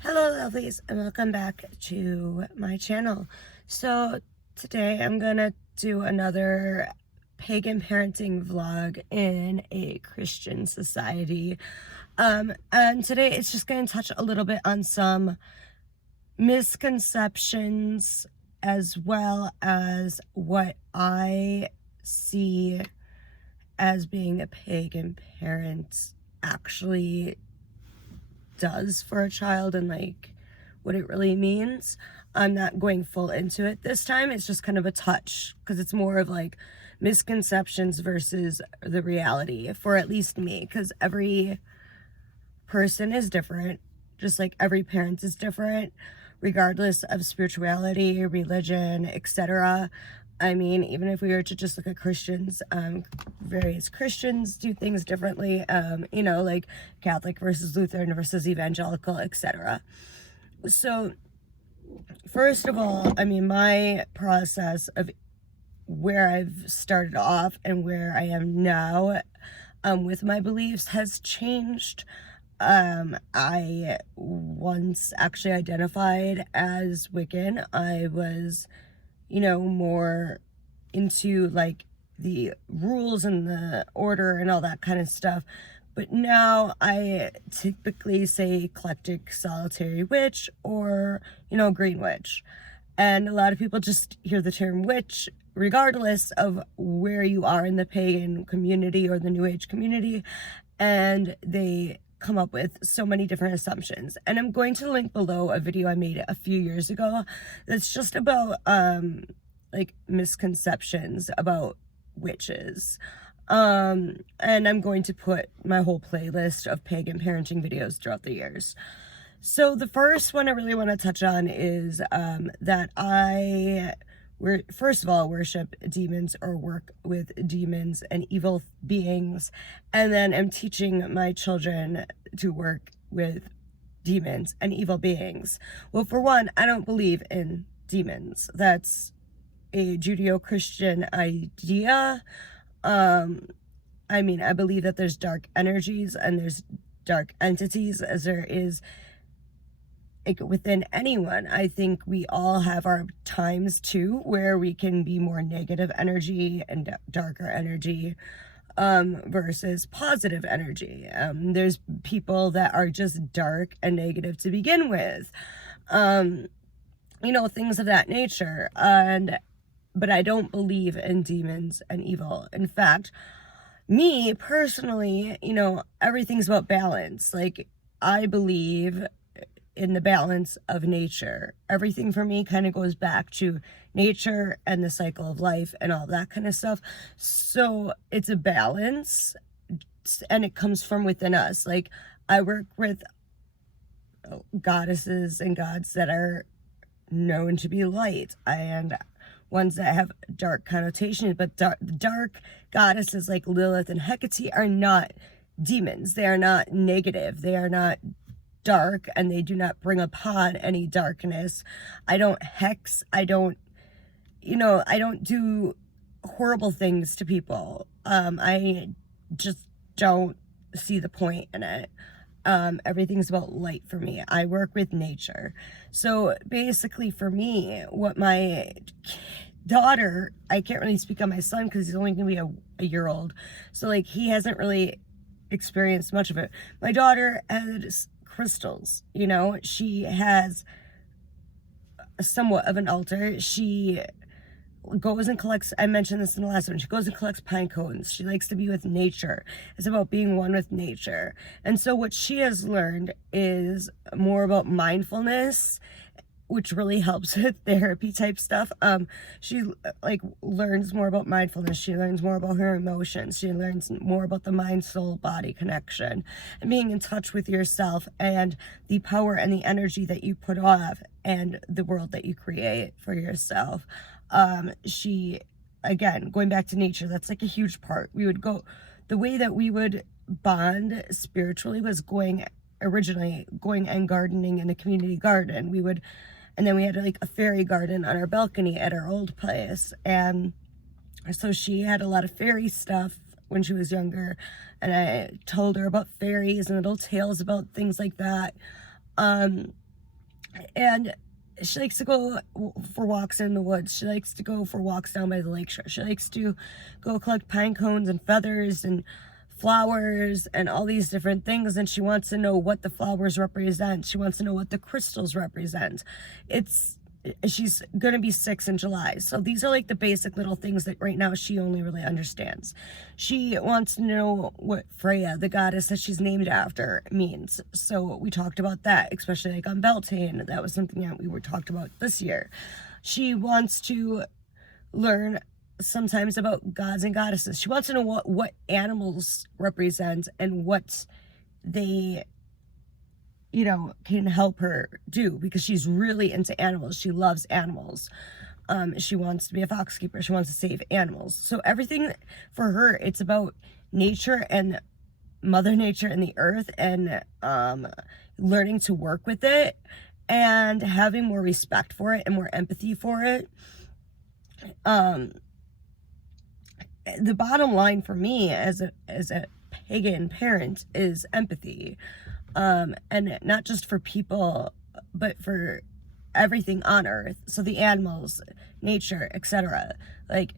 Hello lovelies, and welcome back to my channel. So today I'm gonna do another pagan parenting vlog in a Christian society, and today it's just going to touch a little bit on some misconceptions as well as what I see as being a pagan parent actually does for a child and like what it really means. I'm not going full into it this time. It's just kind of a touch because it's more of like misconceptions versus the reality for at least me, because every person is different, just like every parent is different regardless of spirituality, religion, etc. I mean, even if we were to just look at Christians, various Christians do things differently, like Catholic versus Lutheran versus evangelical, etc. So, first of all, I mean, my process of where I've started off and where I am now with my beliefs has changed. I once actually identified as Wiccan. I was more into like the rules and the order and all that kind of stuff. But now I typically say eclectic solitary witch or, green witch. And a lot of people just hear the term witch regardless of where you are in the pagan community or the New Age community. And they come up with so many different assumptions, and I'm going to link below a video I made a few years ago that's just about like misconceptions about witches, and I'm going to put my whole playlist of pagan parenting videos throughout the years. So the first one I really want to touch on is that we're first of all worship demons or work with demons and evil beings, and then I'm teaching my children to work with demons and evil beings. Well, for one, I don't believe in demons. That's a Judeo-Christian idea. I mean, I believe that there's dark energies and there's dark entities, as there is within anyone. I think we all have our times too where we can be more negative energy and darker energy versus positive energy. There's people that are just dark and negative to begin with, things of that nature. But I don't believe in demons and evil. In fact, me personally, everything's about balance. Like, I believe in the balance of nature. Everything for me kind of goes back to nature and the cycle of life and all that kind of stuff. So it's a balance, and it comes from within us. Like, I work with goddesses and gods that are known to be light, and ones that have dark connotations, but dark goddesses like Lilith and Hecate are not demons. They are not negative. They are not dark, and they do not bring upon any darkness. I don't hex. I don't do horrible things to people. I just don't see the point in it. Everything's about light for me. I work with nature. So basically for me, what my daughter, I can't really speak on my son because he's only going to be a year old. So like, he hasn't really experienced much of it. My daughter has crystals, she has somewhat of an altar. She goes and collects, I mentioned this in the last one, she goes and collects pine cones. She likes to be with nature. It's about being one with nature. And so what she has learned is more about mindfulness, which really helps with therapy type stuff. She learns more about mindfulness. She learns more about her emotions. She learns more about the mind, soul, body connection and being in touch with yourself and the power and the energy that you put off and the world that you create for yourself. She, again, going back to nature, that's like a huge part. The way that we would bond spiritually was originally going and gardening in a community garden. And then we had like a fairy garden on our balcony at our old place. And so she had a lot of fairy stuff when she was younger. And I told her about fairies and little tales about things like that. And she likes to go for walks in the woods. She likes to go for walks down by the lake shore. She likes to go collect pine cones and feathers and flowers and all these different things. And she wants to know what the flowers represent. She wants to know what the crystals represent. She's going to be 6 in July. So these are like the basic little things that right now she only really understands. She wants to know what Freya, the goddess that she's named after, means. So we talked about that, especially like on Beltane. That was something that we were talked about this year. She wants to learn sometimes about gods and goddesses. She wants to know what animals represent and what they, you know, can help her do, because she's really into animals. She loves animals. She wants to be a fox keeper. She wants to save animals. So everything for her, it's about nature and Mother Nature and the earth, and learning to work with it and having more respect for it and more empathy for it. The bottom line for me as a pagan parent is empathy. And not just for people, but for everything on earth. So the animals, nature, etc. Like,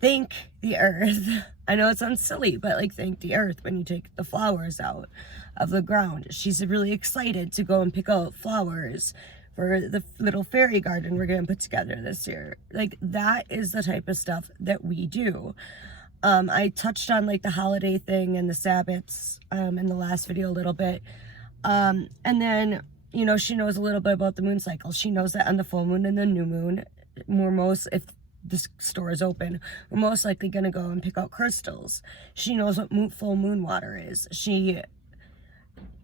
thank the earth. I know it sounds silly, but like, thank the earth when you take the flowers out of the ground. She's really excited to go and pick out flowers for the little fairy garden we're going to put together this year. Like, that is the type of stuff that we do. I touched on like the holiday thing and the Sabbats in the last video a little bit. And then, you know, she knows a little bit about the moon cycle. She knows that on the full moon and the new moon, if the store is open, we're most likely going to go and pick out crystals. She knows what full moon water is. She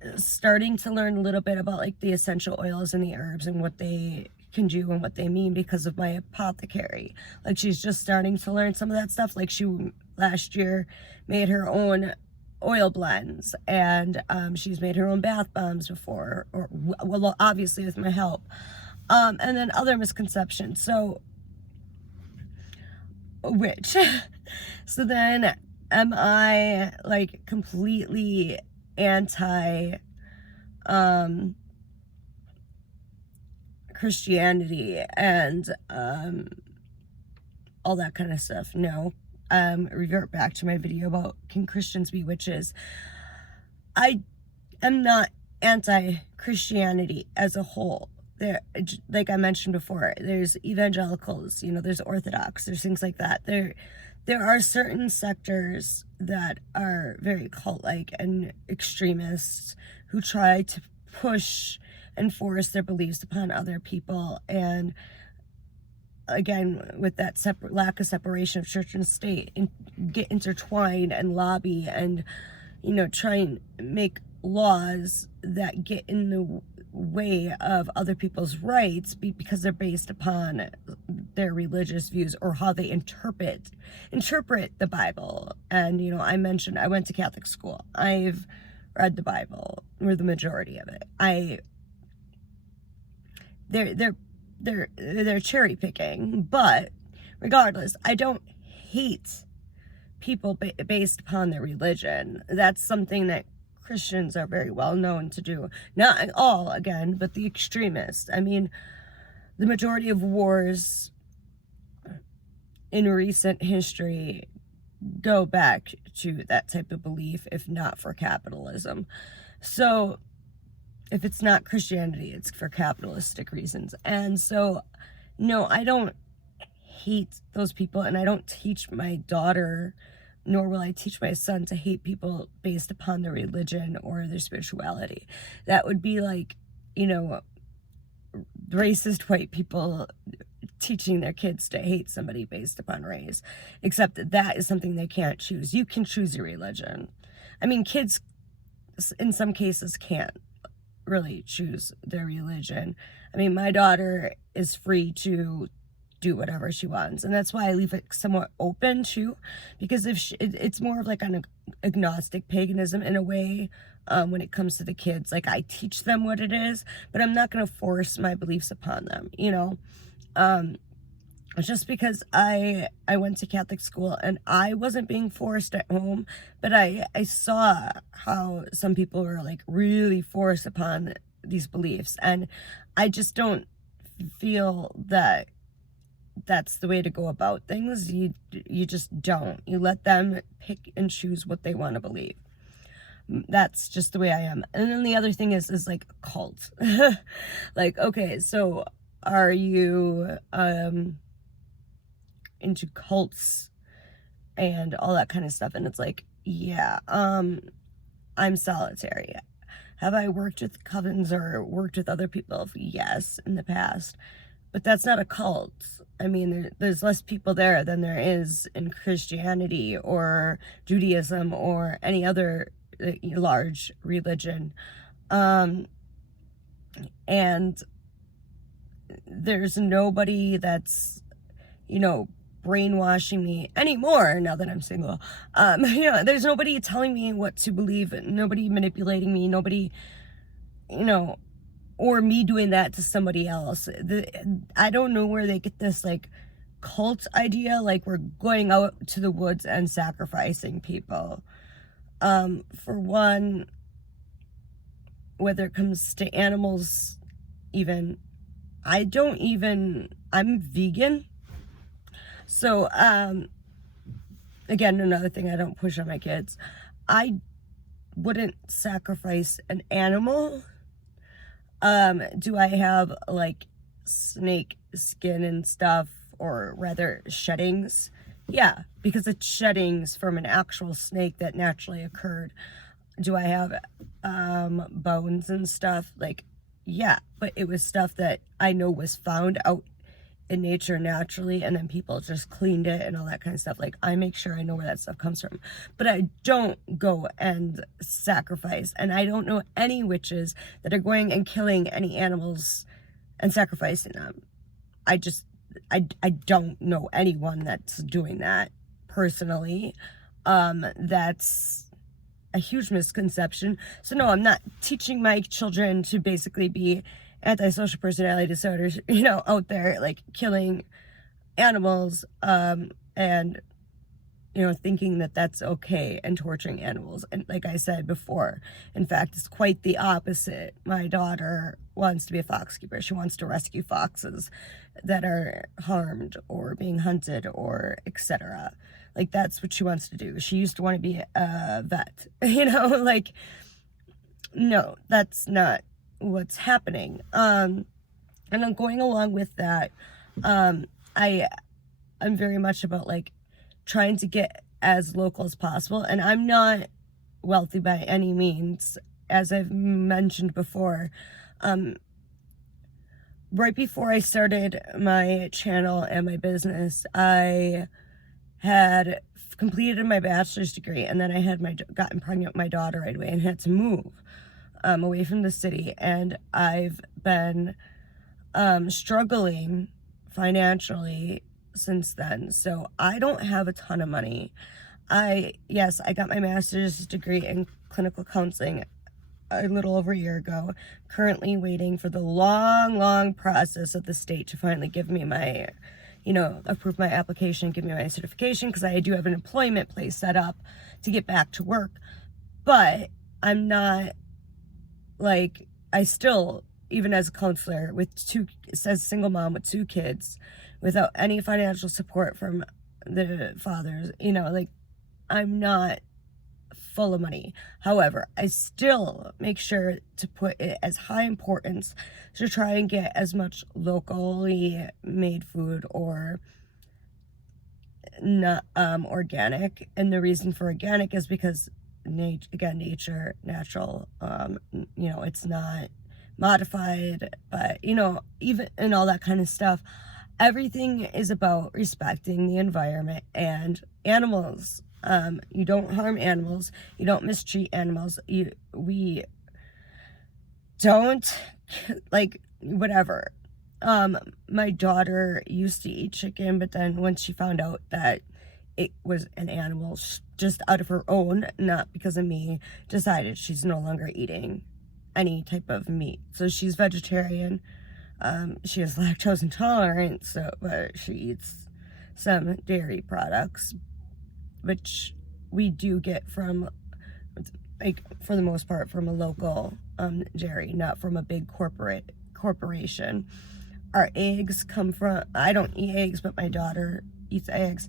is starting to learn a little bit about like the essential oils and the herbs and what they can do and what they mean because of my apothecary. Like, she's just starting to learn some of that stuff. Like, she last year made her own oil blends, and she's made her own bath bombs before, or well, obviously with my help, and then other misconceptions. So so then am I like completely anti Christianity and all that kind of stuff? No. Revert back to my video about can Christians be witches. I am not anti-Christianity as a whole. There, like I mentioned before, there's evangelicals, you know, there's Orthodox, there's things like that. There are certain sectors that are very cult-like and extremists who try to push and force their beliefs upon other people, and again, with that lack of separation of church and state, and get intertwined and lobby and, you know, try and make laws that get in the way of other people's rights because they're based upon their religious views or how they interpret the Bible. And, you know, I mentioned I went to Catholic school. I've read the Bible, or the majority of it. They're cherry picking, but regardless, I don't hate people based upon their religion. That's something that Christians are very well known to do. Not all, again, but the extremists. I mean, the majority of wars in recent history go back to that type of belief, if not for capitalism. So if it's not Christianity, it's for capitalistic reasons. And so, no, I don't hate those people, and I don't teach my daughter, nor will I teach my son, to hate people based upon their religion or their spirituality. That would be like, you know, racist white people teaching their kids to hate somebody based upon race, except that that is something they can't choose. You can choose your religion. I mean, kids in some cases can't really choose their religion. I mean, my daughter is free to do whatever she wants, and that's why I leave it somewhat open too, because if it's more of like an agnostic paganism in a way, when it comes to the kids. Like, I teach them what it is, but I'm not going to force my beliefs upon them, you know. Just because I went to Catholic school and I wasn't being forced at home, but I saw how some people were like really forced upon these beliefs. And I just don't feel that that's the way to go about things. You just don't. You let them pick and choose what they want to believe. That's just the way I am. And then the other thing is like a cult. Like, okay, so are you into cults and all that kind of stuff? And it's like, yeah, I'm solitary. Have I worked with covens or worked with other people? Yes, in the past. But that's not a cult. I mean, there's less people there than there is in Christianity or Judaism or any other large religion. And there's nobody that's, brainwashing me anymore now that I'm single. There's nobody telling me what to believe, nobody manipulating me, nobody, or me doing that to somebody else. I don't know where they get this like cult idea, like we're going out to the woods and sacrificing people. For one, whether it comes to animals, even, I'm vegan. So, again, another thing I don't push on my kids. I wouldn't sacrifice an animal. Do I have like snake skin and stuff, or rather sheddings? Yeah, because it's sheddings from an actual snake that naturally occurred. Do I have bones and stuff? Like, yeah, but it was stuff that I know was found out in nature naturally, and then people just cleaned it and all that kind of stuff. Like, I make sure I know where that stuff comes from, but I don't go and sacrifice. And I don't know any witches that are going and killing any animals and sacrificing them. I don't know anyone that's doing that personally. That's a huge misconception. So no, I'm not teaching my children to basically be antisocial personality disorders, out there like killing animals, and thinking that that's okay, and torturing animals. And like I said before, in fact, it's quite the opposite. My daughter wants to be a fox keeper. She wants to rescue foxes that are harmed or being hunted or etc. Like, that's what she wants to do. She used to want to be a vet, like, no, that's not what's happening. And I'm going along with that. I'm very much about like trying to get as local as possible, and I'm not wealthy by any means, as I've mentioned before. Right before I started my channel and my business, I had completed my bachelor's degree, and then I had gotten pregnant with my daughter right away and had to move away from the city. And I've been struggling financially since then. So I don't have a ton of money. I got my master's degree in clinical counseling a little over a year ago. Currently waiting for the long process of the state to finally give me my, approve my application, give me my certification, because I do have an employment place set up to get back to work. But I'm not, like, I still, even as a counselor says single mom with 2 kids, without any financial support from the fathers, like, I'm not full of money. However, I still make sure to put it as high importance to try and get as much locally made food or not organic. And the reason for organic is because nature, natural, it's not modified, but even and all that kind of stuff. Everything is about respecting the environment and animals. You don't harm animals, you don't mistreat animals, we don't, like, whatever. My daughter used to eat chicken, but then when she found out that it was an animal, just out of her own, not because of me, decided she's no longer eating any type of meat. So she's vegetarian. She is lactose intolerant, but she eats some dairy products, which we do get from like, for the most part, from a local dairy, not from a big corporation. Our eggs come from, I don't eat eggs, but my daughter eats eggs.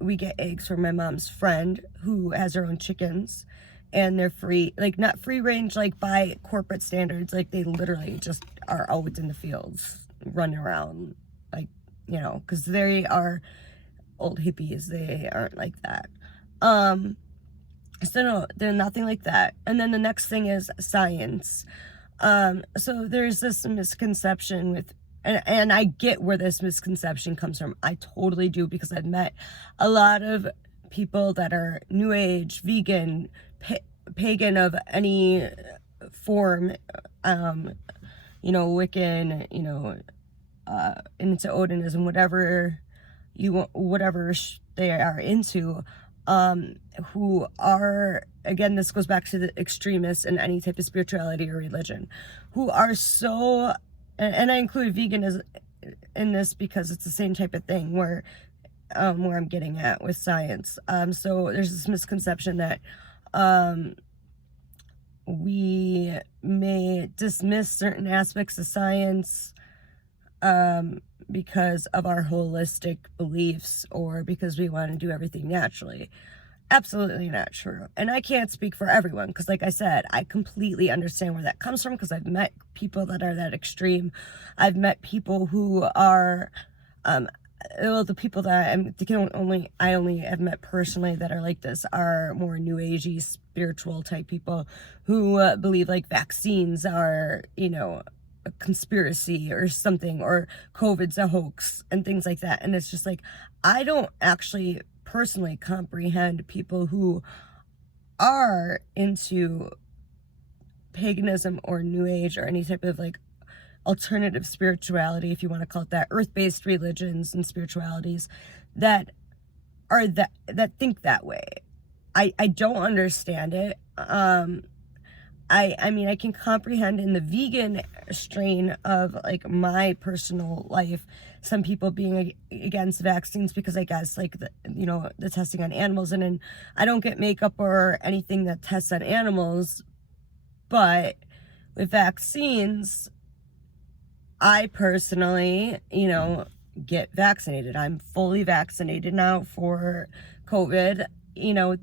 We get eggs from my mom's friend who has her own chickens, and they're free, like, not free range, like, by corporate standards. Like, they literally just are out in the fields running around, like, you know, because they are old hippies. They aren't like that. So no, they're nothing like that. And then the next thing is science. So there's this misconception with, and I get where this misconception comes from. I totally do, because I've met a lot of people that are New Age, vegan, pagan of any form, you know, Wiccan, you know, into Odinism, whatever you want, whatever they are into, who are, again, this goes back to the extremists in any type of spirituality or religion, who are so, and I include vegan in this because it's the same type of thing where I'm getting at with science. So there's this misconception that we may dismiss certain aspects of science because of our holistic beliefs, or because we want to do everything naturally. Absolutely not true. And I can't speak for everyone, because like I said, I completely understand where that comes from, because I've met people that are that extreme. I've met people who are, well, the people that I only have met personally that are like this are more new agey, spiritual type people who believe like vaccines are, you know, a conspiracy or something, or COVID's a hoax and things like that. And it's just like, I don't actually personally comprehend people who are into paganism or new age or any type of like alternative spirituality, if you want to call it that, earth-based religions and spiritualities that are that think that way. I don't understand it. I mean, I can comprehend in the vegan strain of like my personal life, some people being against vaccines because I guess like the testing on animals, and I don't get makeup or anything that tests on animals, but with vaccines, I personally, get vaccinated. I'm fully vaccinated now for COVID,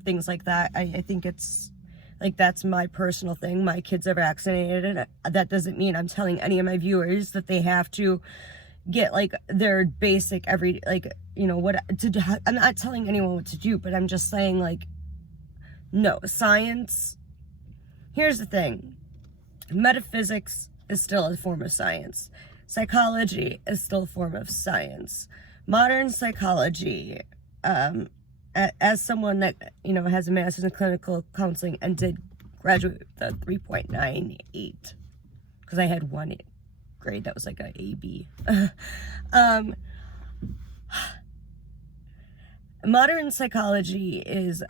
things like that. I think it's like, that's my personal thing. My kids are vaccinated. That doesn't mean I'm telling any of my viewers that they have to get like their basic what to do. I'm not telling anyone what to do, but I'm just saying, like, no, science. Here's the thing. Metaphysics is still a form of science. Psychology is still a form of science. Modern psychology, as someone that, has a master's in clinical counseling and did graduate with a 3.98, because I had one grade that was like a AB. Modern psychology is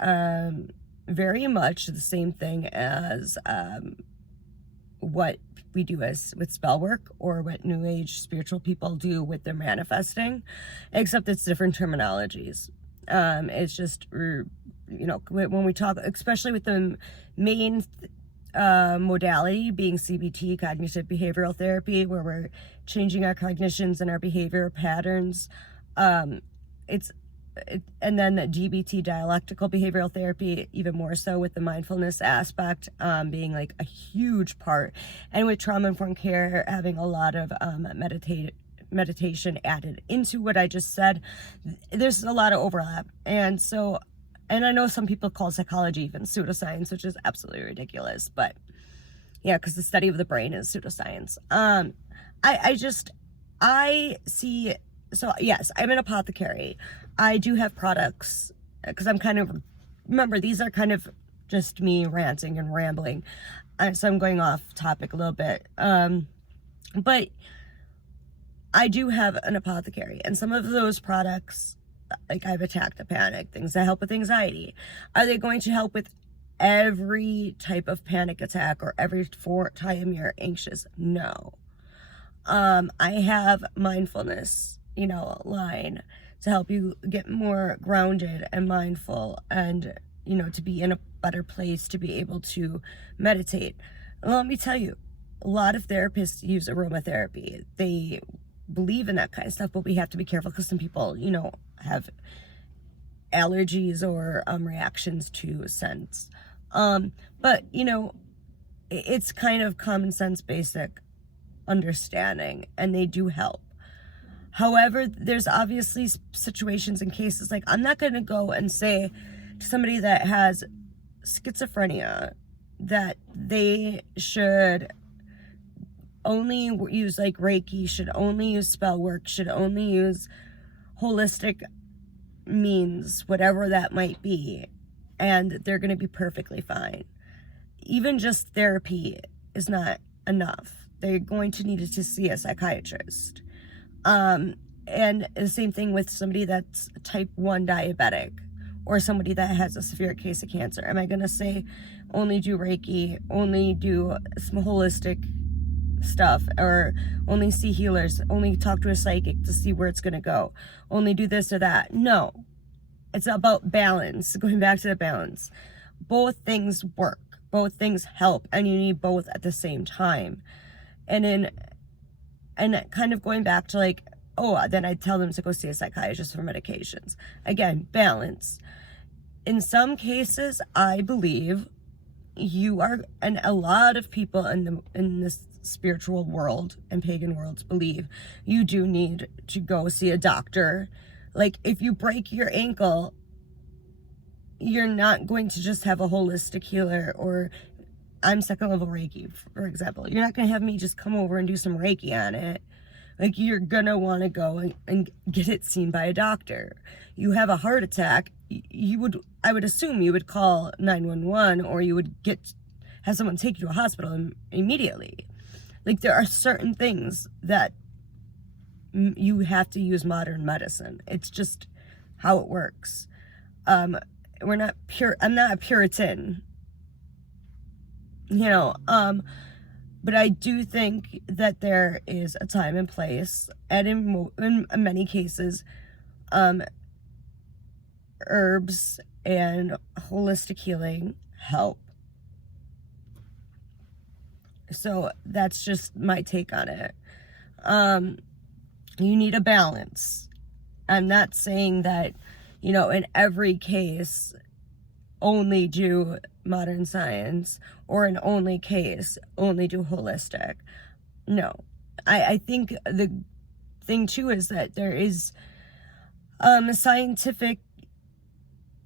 very much the same thing as what we do with spell work, or what new age spiritual people do with their manifesting, except it's different terminologies. It's just, when we talk, especially with the main modality being CBT, cognitive behavioral therapy, where we're changing our cognitions and our behavior patterns, and then the DBT, dialectical behavioral therapy, even more so, with the mindfulness aspect being like a huge part, and with trauma-informed care having a lot of meditation added into what I just said. There's a lot of overlap. And I know some people call psychology even pseudoscience, which is absolutely ridiculous, but yeah, because the study of the brain is pseudoscience. I see, so yes, I'm an apothecary. I do have products, because I'm remember, these are kind of just me ranting and rambling, so I'm going off topic a little bit, but I do have an apothecary, and some of those products, like I've attacked the panic, things that help with anxiety. Are they going to help with every type of panic attack or every time you're anxious? No. I have mindfulness, line to help you get more grounded and mindful, and, to be in better place to be able to meditate. And let me tell you, a lot of therapists use aromatherapy. They believe in that kind of stuff, but we have to be careful because some people, have allergies or reactions to scents. But it's kind of common sense, basic understanding, and they do help. However, there's obviously situations and cases, like I'm not going to go and say to somebody that has schizophrenia that they should only use like Reiki, should only use spell work, should only use holistic means, whatever that might be, and they're going to be perfectly fine. Even just therapy is not enough. They're going to need to see a psychiatrist. And the same thing with somebody that's type 1 diabetic or somebody that has a severe case of cancer. Am I going to say only do Reiki, only do some holistic stuff, or only see healers, only talk to a psychic to see where it's going to go, only do this or that? No. It's about balance. Going back to the balance. Both things work. Both things help, and you need both at the same time. And kind of going back to like, then I tell them to go see a psychiatrist for medications. Again, balance. In some cases, I believe you are, and a lot of people in this spiritual world and pagan worlds believe you do need to go see a doctor. Like if you break your ankle, you're not going to just have a holistic healer, or I'm second level Reiki, for example. You're not going to have me just come over and do some Reiki on it. Like you're going to want to go and get it seen by a doctor. You have a heart attack, I would assume you would call 911, or you would have someone take you to a hospital immediately. Like there are certain things that you have to use modern medicine. It's just how it works. I'm not a Puritan, but I do think that there is a time and place, and in many cases, herbs and holistic healing help. So that's just my take on it. You need a balance. I'm not saying that, in every case, only do modern science, or in only case, only do holistic. No. I think the thing too is that there is scientific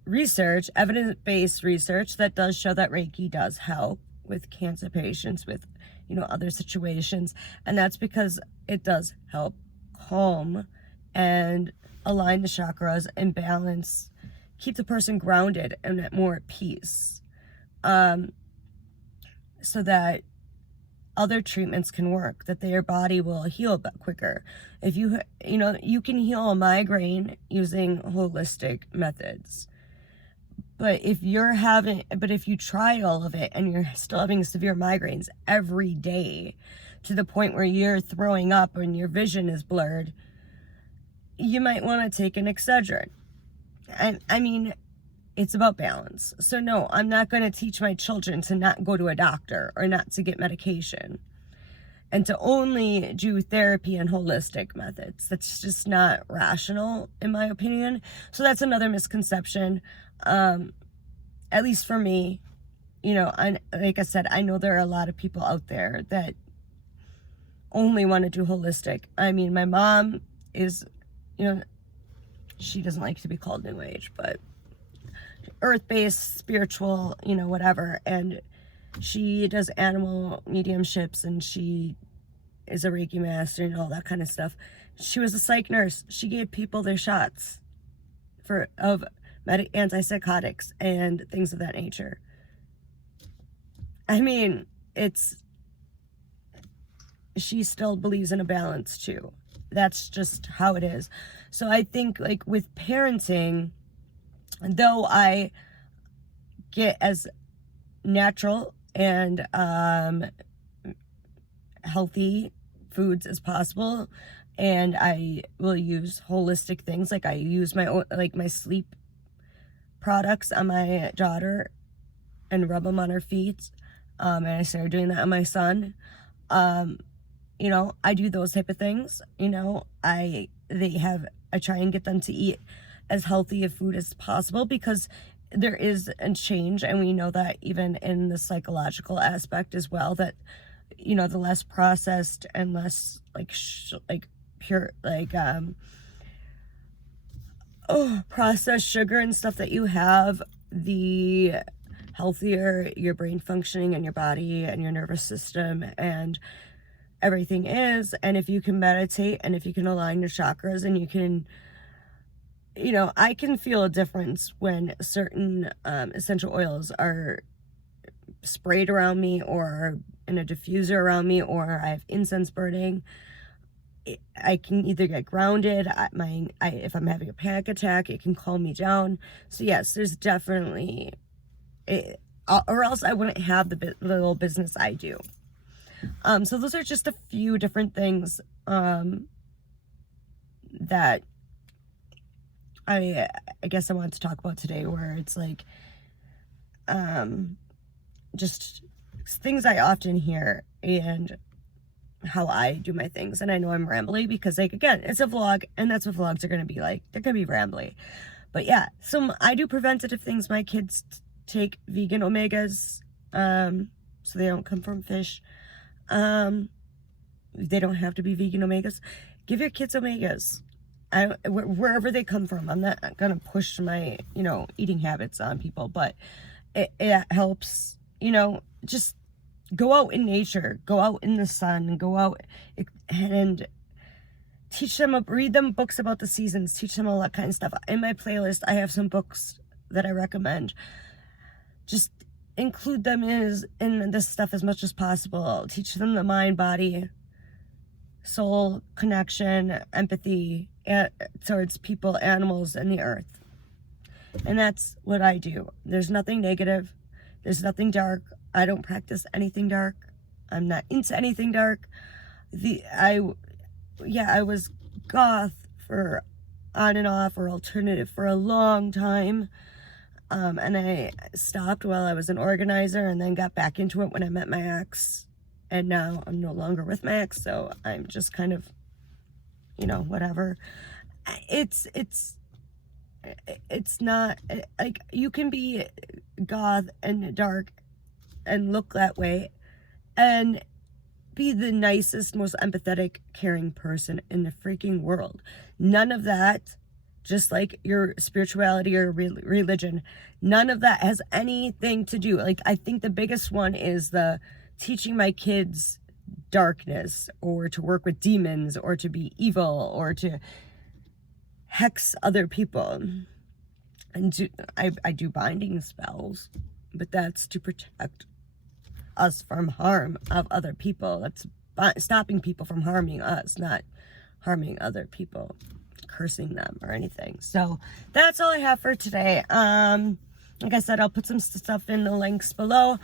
research, evidence-based research that does show that Reiki does help with cancer patients, with, other situations. And that's because it does help calm and align the chakras and balance, keep the person grounded and more at peace, so that other treatments can work, that their body will heal a bit quicker. If you can heal a migraine using holistic methods. But if you try all of it and you're still having severe migraines every day to the point where you're throwing up and your vision is blurred, you might want to take an Excedrin. And I mean, it's about balance. So no, I'm not going to teach my children to not go to a doctor or not to get medication and to only do therapy and holistic methods. That's just not rational, in my opinion. So that's another misconception. At least for me, like I said, I know there are a lot of people out there that only want to do holistic. I mean, my mom is, she doesn't like to be called New Age, but earth-based, spiritual, whatever. And she does animal mediumships, and she is a Reiki master and all that kind of stuff. She was a psych nurse. She gave people their shots of antipsychotics and things of that nature. I mean, she still believes in a balance too. That's just how it is. So I think, like, with parenting, though I get as natural and healthy foods as possible, and I will use holistic things, like I use my own, like my sleep products on my daughter and rub them on her feet. And I started doing that on my son. You know, I do those type of things. You know, I try and get them to eat as healthy of food as possible, because there is a change, and we know that even in the psychological aspect as well, that, you know, the less processed and less pure, processed sugar and stuff that you have, the healthier your brain functioning and your body and your nervous system and everything is. And if you can meditate, and if you can align your chakras, and you can, you know, I can feel a difference when certain essential oils are sprayed around me, or in a diffuser around me, or I have incense burning. I can either get grounded. If I'm having a panic attack, it can calm me down. So yes, there's definitely, or else I wouldn't have the little business I do. So those are just a few different things that I guess I wanted to talk about today, where it's like just things I often hear and how I do my things. And I know I'm rambly because, like, again, it's a vlog, and that's what vlogs are going to be like. They're going to be rambly. But yeah, so I do preventative things. My kids take vegan omegas, so they don't come from fish. They don't have to be vegan omegas. Give your kids omegas. Wherever they come from. I'm not going to push my, you know, eating habits on people, but it helps, you know, just go out in nature, go out in the sun, and go out and teach them, read them books about the seasons, teach them all that kind of stuff. In my playlist, I have some books that I recommend. Just include them in this stuff as much as possible. Teach them the mind, body, soul connection, empathy towards people, animals, and the earth. And that's what I do. There's nothing negative. There's nothing dark. I don't practice anything dark. I'm not into anything dark. I was goth for on and off, or alternative for a long time. And I stopped while I was an organizer, and then got back into it when I met my ex. And now I'm no longer with my ex, so I'm just kind of, you know, whatever. It's not, like, you can be goth and dark and look that way and be the nicest, most empathetic, caring person in the freaking world. None of that, just like your spirituality or religion, none of that has anything to do. Like, I think the biggest one is the teaching my kids darkness, or to work with demons, or to be evil, or to hex other people. And I do binding spells, but that's to protect us from harm of other people. That's stopping people from harming us, not harming other people, cursing them or anything. So that's all I have for today. Like I said, I'll put some stuff in the links below.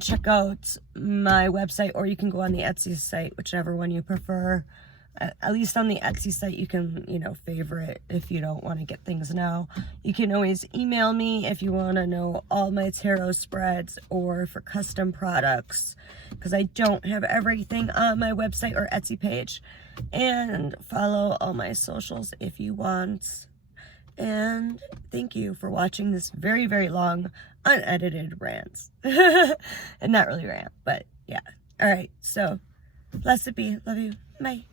Check out my website, or you can go on the Etsy site, whichever one you prefer. At least on the Etsy site, you can, you know, favorite if you don't want to get things now. You can always email me if you want to know all my tarot spreads, or for custom products, because I don't have everything on my website or Etsy page. And follow all my socials if you want. And thank you for watching this very, very long, unedited rant. And not really rant, but yeah. All right, so blessed be. Love you. Bye.